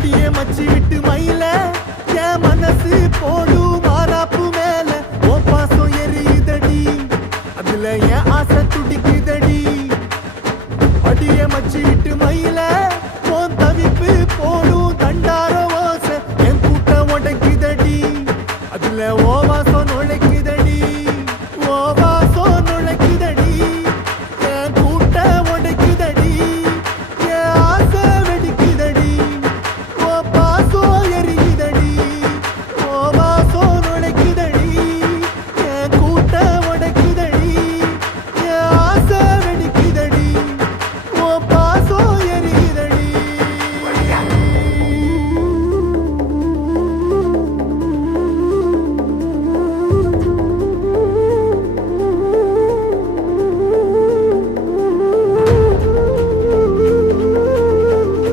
அடியே மச்சி விட்டு மயில. என் மனசு போடும் மாறாப்பு மேல. ஓ பாசம் எரியுதடி. அதுல என் ஆசை துடிக்குதடி.